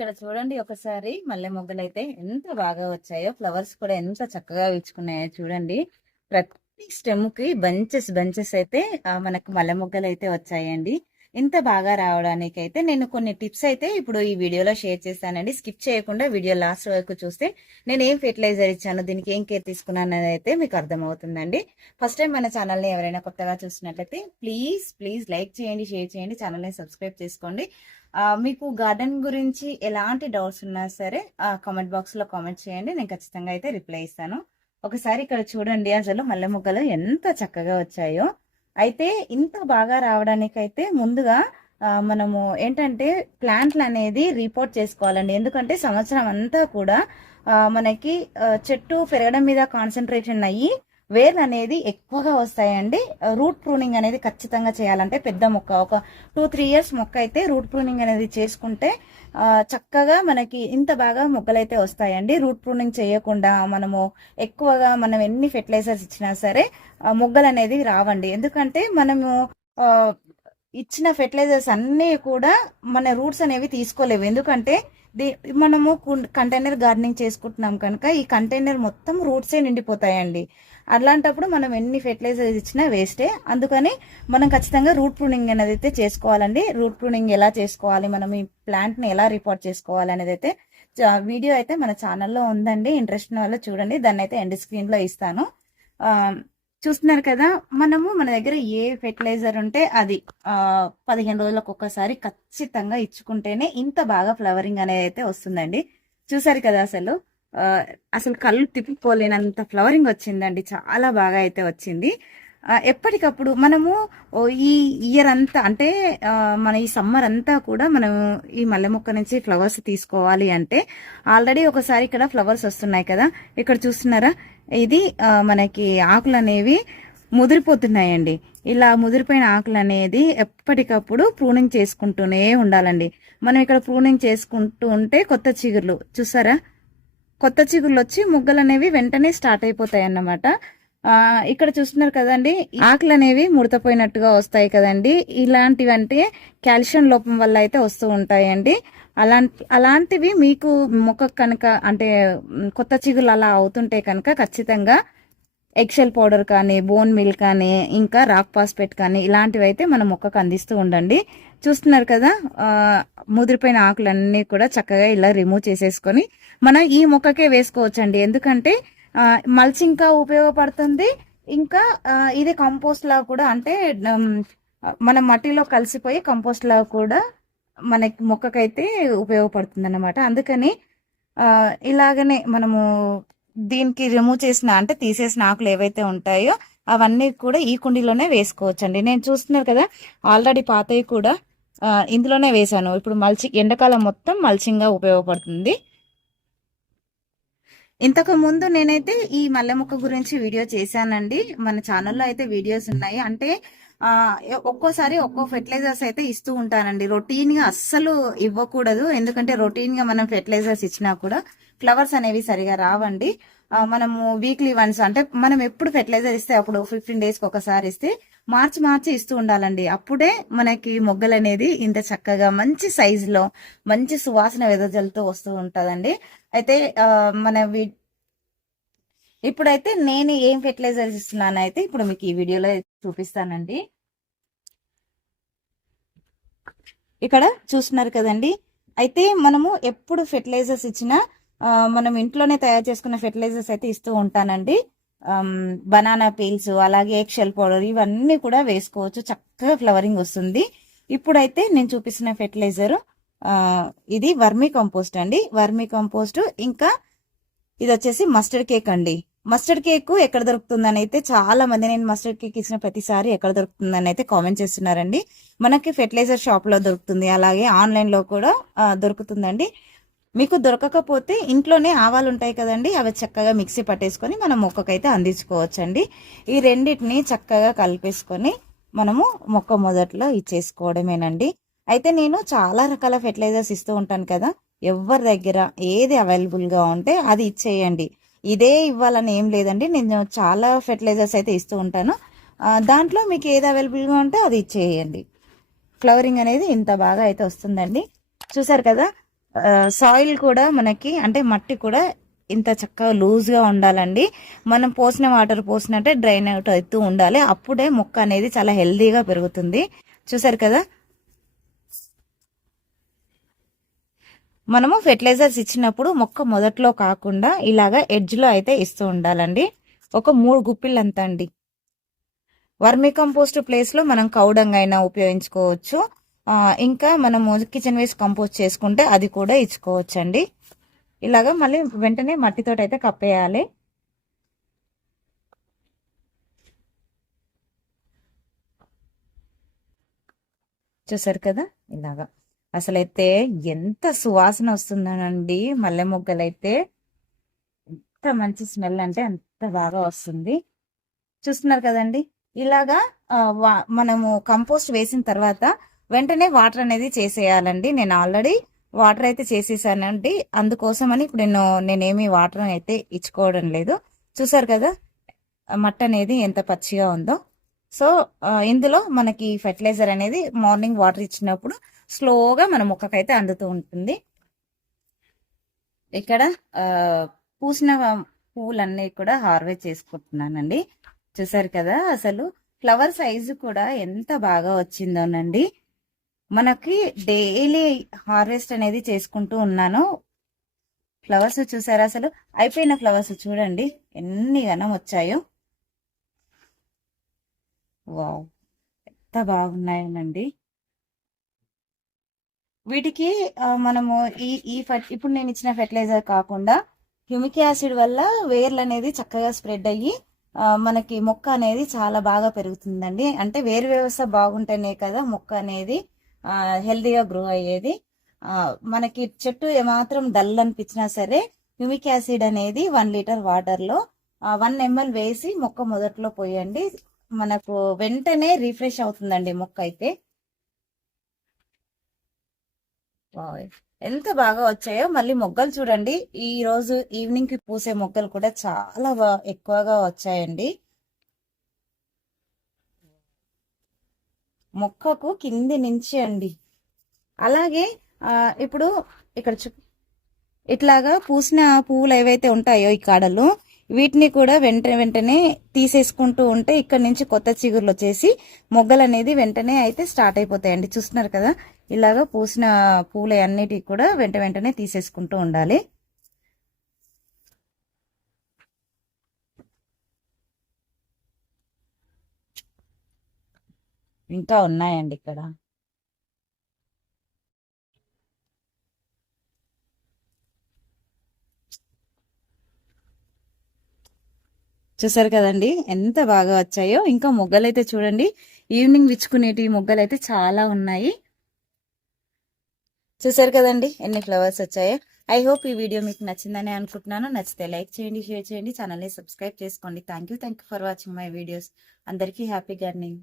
ఇక్కడ చూడండి ఒకసారి మల్లె మొగ్గలు అయితే ఎంత బాగా వచ్చాయో, ఫ్లవర్స్ కూడా ఎంత చక్కగా విచ్చుకున్నాయో చూడండి. ప్రతి స్టెమ్ కి బంచెస్ బంచెస్ అయితే మనకు మల్లె మొగ్గలు అయితే వచ్చాయండి. ఇంత బాగా రావడానికి అయితే నేను కొన్ని టిప్స్ అయితే ఇప్పుడు ఈ వీడియోలో షేర్ చేస్తానండి. స్కిప్ చేయకుండా వీడియో లాస్ట్ వరకు చూస్తే నేను ఏం ఫెర్టిలైజర్ ఇచ్చాను, దీనికి ఏం కేర్ తీసుకున్నాను అనేది అయితే మీకు అర్థమవుతుందండి. ఫస్ట్ టైం మన ఛానల్ని ఎవరైనా కొత్తగా చూసినట్లయితే ప్లీజ్ ప్లీజ్ లైక్ చేయండి, షేర్ చేయండి, ఛానల్ని సబ్స్క్రైబ్ చేసుకోండి. మీకు గార్డెన్ గురించి ఎలాంటి డౌట్స్ ఉన్నా సరే కామెంట్ బాక్స్ లో కామెంట్ చేయండి, నేను ఖచ్చితంగా అయితే రిప్లై ఇస్తాను. ఒకసారి ఇక్కడ చూడండి, అసలు మల్లె మొగ్గలు ఎంత చక్కగా వచ్చాయో. అయితే ఇంత బాగా రావడానికైతే ముందుగా మనము ఏంటంటే ప్లాంట్లు అనేది రిపోర్ట్ చేసుకోవాలండి. ఎందుకంటే సంవత్సరం అంతా కూడా మనకి చెట్టు పెరగడం మీద కాన్సన్ట్రేషన్ అయ్యి వేర్లు అనేది ఎక్కువగా వస్తాయండి. రూట్ ప్రూనింగ్ అనేది ఖచ్చితంగా చేయాలంటే పెద్ద మొక్క ఒక 2-3 ఇయర్స్ మొక్క అయితే రూట్ ప్రూనింగ్ అనేది చేసుకుంటే చక్కగా మనకి ఇంత బాగా మొక్కలైతే వస్తాయండి. రూట్ ప్రూనింగ్ చేయకుండా మనము ఎక్కువగా మనం ఎన్ని ఫెర్టిలైజర్స్ ఇచ్చినా సరే మొగ్గలు అనేది రావండి. ఎందుకంటే మనము ఇచ్చిన ఫెర్టిలైజర్స్ అన్నీ కూడా మన రూట్స్ అనేవి తీసుకోలేవు. ఎందుకంటే మనము కంటైనర్ గార్డెనింగ్ చేసుకుంటున్నాం కనుక ఈ కంటైనర్ మొత్తం రూట్సే నిండిపోతాయండి. అలాంటప్పుడు మనం ఎన్ని ఫెర్టిలైజర్స్ ఇచ్చినా వేస్టే. అందుకని మనం ఖచ్చితంగా రూట్ ప్రూనింగ్ అనేది అయితే చేసుకోవాలండి. రూట్ ప్రూనింగ్ ఎలా చేసుకోవాలి, మనం ఈ ప్లాంట్ ని ఎలా రిపోర్ట్ చేసుకోవాలి అనేది అయితే వీడియో అయితే మన ఛానల్లో ఉందండి. ఇంట్రెస్ట్ ఉన్న వాళ్ళు చూడండి, దాన్ని అయితే ఎండ్ స్క్రీన్ లో ఇస్తాను. చూస్తున్నారు కదా, మనము మన దగ్గర ఏ ఫెర్టిలైజర్ ఉంటే అది 15 రోజులకు ఒక్కసారి ఖచ్చితంగా ఇచ్చుకుంటేనే ఇంత బాగా ఫ్లవరింగ్ అనేది అయితే వస్తుందండి. చూసారు కదా, అసలు కళ్ళు తిప్పిపోలేనంత ఫ్లవరింగ్ వచ్చిందండి. చాలా బాగా అయితే వచ్చింది. ఎప్పటికప్పుడు మనము ఈ ఇయర్ అంతా అంటే మన ఈ సమ్మర్ అంతా కూడా మనం ఈ మల్లె మొక్క నుంచి ఫ్లవర్స్ తీసుకోవాలి అంటే ఆల్రెడీ ఒకసారి ఇక్కడ ఫ్లవర్స్ వస్తున్నాయి కదా, ఇక్కడ చూస్తున్నారా, ఇది మనకి ఆకులు అనేవి ముదిరిపోతున్నాయండి. ఇలా ముదిరిపోయిన ఆకులు అనేది ఎప్పటికప్పుడు ప్రూనింగ్ చేసుకుంటూనే ఉండాలండి. మనం ఇక్కడ ప్రూనింగ్ చేసుకుంటూ ఉంటే కొత్త చిగుర్లు చూసారా, కొత్త చిగుర్లు వచ్చి మొగ్గలు అనేవి వెంటనే స్టార్ట్ అయిపోతాయి అన్నమాట. ఇక్కడ చూస్తున్నారు కదండి, ఆకులు అనేవి ముడతపోయినట్టుగా వస్తాయి కదండి. ఇలాంటివి అంటే కాల్షియం లోపం వల్ల అయితే వస్తూ ఉంటాయండి. అలాంటివి మీకు మొక్క కనుక అంటే కొత్త చిగులు అలా అవుతుంటే కనుక ఖచ్చితంగా ఎగ్షెల్ పౌడర్ కానీ, బోన్ మిల్ కానీ, ఇంకా రాక్ పాస్పేట్ కానీ ఇలాంటివి అయితే మన మొక్కకు అందిస్తూ ఉండండి. చూస్తున్నారు కదా, ముదిరిపోయిన ఆకులన్నీ కూడా చక్కగా ఇలా రిమూవ్ చేసేసుకొని మనం ఈ మొక్కకే వేసుకోవచ్చండి. ఎందుకంటే మల్చింగ్ గా ఉపయోగపడుతుంది. ఇంకా ఇది కంపోస్ట్ లా కూడా, అంటే మన మట్టిలో కలిసిపోయి కంపోస్ట్ లా కూడా మనకి మొక్కకైతే ఉపయోగపడుతుంది అన్నమాట. అందుకని ఇలాగనే మనము దీనికి రిమూవ్ చేసిన అంటే తీసేసిన ఆకులు ఏవైతే ఉంటాయో అవన్నీ కూడా ఈ కుండీలోనే వేసుకోవచ్చండి. నేను చూస్తున్నారు కదా, ఆల్రెడీ పాతవి కూడా ఇందులోనే వేసాను. ఇప్పుడు ఎండాకాలం మొత్తం మల్చింగ్ గా ఉపయోగపడుతుంది. ఇంతకు ముందు నేనైతే ఈ మల్లె మొక్క గురించి వీడియో చేశానండి. మన ఛానల్లో అయితే వీడియోస్ ఉన్నాయి. అంటే ఒక్కోసారి ఒక్కో ఫెర్టిలైజర్స్ అయితే ఇస్తూ ఉంటానండి. రొటీన్ గా అస్సలు ఇవ్వకూడదు. ఎందుకంటే రొటీన్ గా మనం ఫెర్టిలైజర్స్ ఇచ్చినా కూడా ఫ్లవర్స్ అనేవి సరిగా రావండి. మనము వీక్లీ వన్స్ అంటే మనం ఎప్పుడు ఫెర్టిలైజర్ ఇస్తే అప్పుడు 15 డేస్కి ఒకసారి ఇస్తే మార్చి ఇస్తూ ఉండాలండి. అప్పుడే మనకి మొగ్గలు అనేది ఇంత చక్కగా మంచి సైజులో మంచి సువాసన వెదజల్లుతూ వస్తూ ఉంటదండి. అయితే ఇప్పుడైతే నేను ఏం ఫెర్టిలైజర్స్ ఇస్తున్నాను అయితే ఇప్పుడు మీకు ఈ వీడియోలో చూపిస్తానండి. ఇక్కడ చూస్తున్నారు కదండి, అయితే మనము ఎప్పుడు ఫెర్టిలైజర్స్ ఇచ్చినా మనం ఇంట్లోనే తయారు చేసుకున్న ఫెర్టిలైజర్స్ అయితే ఇస్తూ ఉంటానండి. బనానా పీల్స్, అలాగే ఎగ్ పౌడర్ ఇవన్నీ కూడా వేసుకోవచ్చు. చక్కగా ఫ్లవరింగ్ వస్తుంది. ఇప్పుడైతే నేను చూపిస్తున్న ఫెర్టిలైజర్ ఇది వర్మీ కంపోస్ట్ అండి. వర్మీ కంపోస్ట్, ఇంకా ఇది వచ్చేసి మస్టర్డ్ కేక్ అండి. మస్టర్డ్ కేక్ ఎక్కడ దొరుకుతుందని అయితే చాలా మంది, నేను మస్టర్డ్ కేక్ ఇచ్చిన ప్రతిసారి ఎక్కడ దొరుకుతుందని అయితే కామెంట్ చేస్తున్నారండి. మనకి ఫెర్టిలైజర్ షాప్ లో దొరుకుతుంది, అలాగే ఆన్లైన్ లో కూడా దొరుకుతుందండి. మీకు దొరకకపోతే ఇంట్లోనే ఆవాలు ఉంటాయి కదండి, అవి చక్కగా మిక్సీ పట్టేసుకొని మనం మొక్కకైతే అందించుకోవచ్చండి. ఈ రెండింటిని చక్కగా కలిపేసుకొని మనము మొక్క మొదట్లో ఇచ్చేసుకోవడమేనండి. అయితే నేను చాలా రకాల ఫెర్టిలైజర్స్ ఇస్తూ ఉంటాను కదా, ఎవరి దగ్గర ఏది అవైలబుల్ గా ఉంటే అది ఇచ్చేయండి. ఇదే ఇవ్వాలని ఏం లేదండి, నేను చాలా ఫెర్టిలైజర్స్ అయితే ఇస్తూ ఉంటాను. దాంట్లో మీకు ఏది అవైలబుల్ గా ఉంటే అది ఇచ్చేయండి. ఫ్లవరింగ్ అనేది ఇంత బాగా అయితే వస్తుందండి. చూసారు కదా, సాయిల్ కూడా మనకి అంటే మట్టి కూడా ఇంత చక్కగా లూజ్గా ఉండాలండి. మనం పోసిన వాటర్ పోసినట్టే డ్రైన్ అవుట్ అవుతూ ఉండాలి. అప్పుడే మొక్క అనేది చాలా హెల్దీగా పెరుగుతుంది. చూసారు కదా, మనము ఫెర్టిలైజర్స్ ఇచ్చినప్పుడు మొక్క మొదట్లో కాకుండా ఇలాగా ఎడ్జ్లో అయితే ఇస్తూ ఉండాలండి. ఒక 3 గుప్పిళ్ళంతా అండి. వర్మీ కంపోస్ట్ ప్లేస్లో మనం కౌడంగ్ అయినా ఉపయోగించుకోవచ్చు. ఇంకా మనము కిచెన్ వేస్ట్ కంపోస్ట్ చేసుకుంటే అది కూడా ఇచ్చుకోవచ్చండి. ఇలాగా మళ్ళీ వెంటనే మట్టితోటి అయితే కప్పేయాలి. చూసారు కదా, ఇలాగా అసలైతే ఎంత సువాసన వస్తుందనండి. మల్లె మొగ్గలైతే ఎంత మంచి స్మెల్ అంటే అంత బాగా వస్తుంది. చూస్తున్నారు కదండి, ఇలాగా మనము కంపోస్ట్ వేసిన తర్వాత వెంటనే వాటర్ అనేది చేసేయాలండి. నేను ఆల్రెడీ వాటర్ అయితే చేసేసానండి. అందుకోసమని ఇప్పుడు నేనేమి వాటర్ అయితే ఇచ్చుకోవడం లేదు. చూసారు కదా మట్టి అనేది ఎంత పచ్చిగా ఉందో. సో ఇందులో మనకి ఫెర్టిలైజర్ అనేది మార్నింగ్ వాటర్ ఇచ్చినప్పుడు స్లోగా మన మొక్కకైతే అందుతూ ఉంటుంది. ఇక్కడ పూసిన పువ్వులన్నీ కూడా హార్వెస్ట్ చేసుకుంటున్నానండి. చూసారు కదా, అసలు ఫ్లవర్ సైజు కూడా ఎంత బాగా వచ్చిందోనండి. మనకి డైలీ హార్వెస్ట్ అనేది చేసుకుంటూ ఉన్నాను. ఫ్లవర్స్ చూసారా, అసలు అయిపోయిన ఫ్లవర్స్ చూడండి ఎన్ని గనం వచ్చాయో. వావ్, ఎంత బాగున్నాయనండి. వీటికి మనము ఈ ఇప్పుడు నేను ఇచ్చిన ఫెర్టిలైజర్ కాకుండా హ్యూమిక్ యాసిడ్ వల్ల వేర్లు అనేది చక్కగా స్ప్రెడ్ అయ్యి మనకి మొక్క అనేది చాలా బాగా పెరుగుతుందండి. అంటే వేరు వ్యవస్థ బాగుంటేనే కదా మొక్క అనేది హెల్దీగా గ్రో అయ్యేది. మనకి చెట్టు ఏమాత్రం డల్ అనిపించినా సరే హ్యూమిక్ యాసిడ్ అనేది 1 లీటర్ వాటర్లో 1 ml వేసి మొక్క మొదట్లో పోయండి. మనకు వెంటనే రిఫ్రెష్ అవుతుందండి మొక్క అయితే. ఎంత బాగా వచ్చాయో. మళ్ళీ మొగ్గలు చూడండి, ఈ రోజు ఈవినింగ్ కి పూసే మొగ్గలు కూడా చాలా ఎక్కువగా వచ్చాయండి. మొక్కకు కింది నుంచి అండి. అలాగే ఇప్పుడు ఇక్కడ ఇట్లాగా పూసిన పువ్వులు ఏవైతే ఉంటాయో ఈ కాడలు, వీటిని కూడా వెంటనే తీసేసుకుంటూ ఉంటే ఇక్కడ నుంచి కొత్త చిగుర్లు వచ్చేసి మొగ్గలు అనేది వెంటనే అయితే స్టార్ట్ అయిపోతాయండి. చూస్తున్నారు కదా, ఇలాగా పూసిన పూలు అన్నిటికి కూడా వెంటనే తీసేసుకుంటూ ఉండాలి. ఇంకా ఉన్నాయండి ఇక్కడ. చూసారు కదండి ఎంత బాగా వచ్చాయో. ఇంకా మొగ్గలైతే చూడండి, ఈవినింగ్ విచ్చుకునేటి మొగ్గలు అయితే చాలా ఉన్నాయి. చూసారు కదండి ఎన్ని ఫ్లవర్స్ వచ్చాయో. ఐ హోప్ ఈ వీడియో మీకు నచ్చిందని అనుకుంటున్నాను. నచ్చితే లైక్ చేయండి, షేర్ చేయండి, ఛానల్ని సబ్స్క్రైబ్ చేసుకోండి. Thank you for watching my videos. అందరికీ హ్యాపీ గార్డెనింగ్.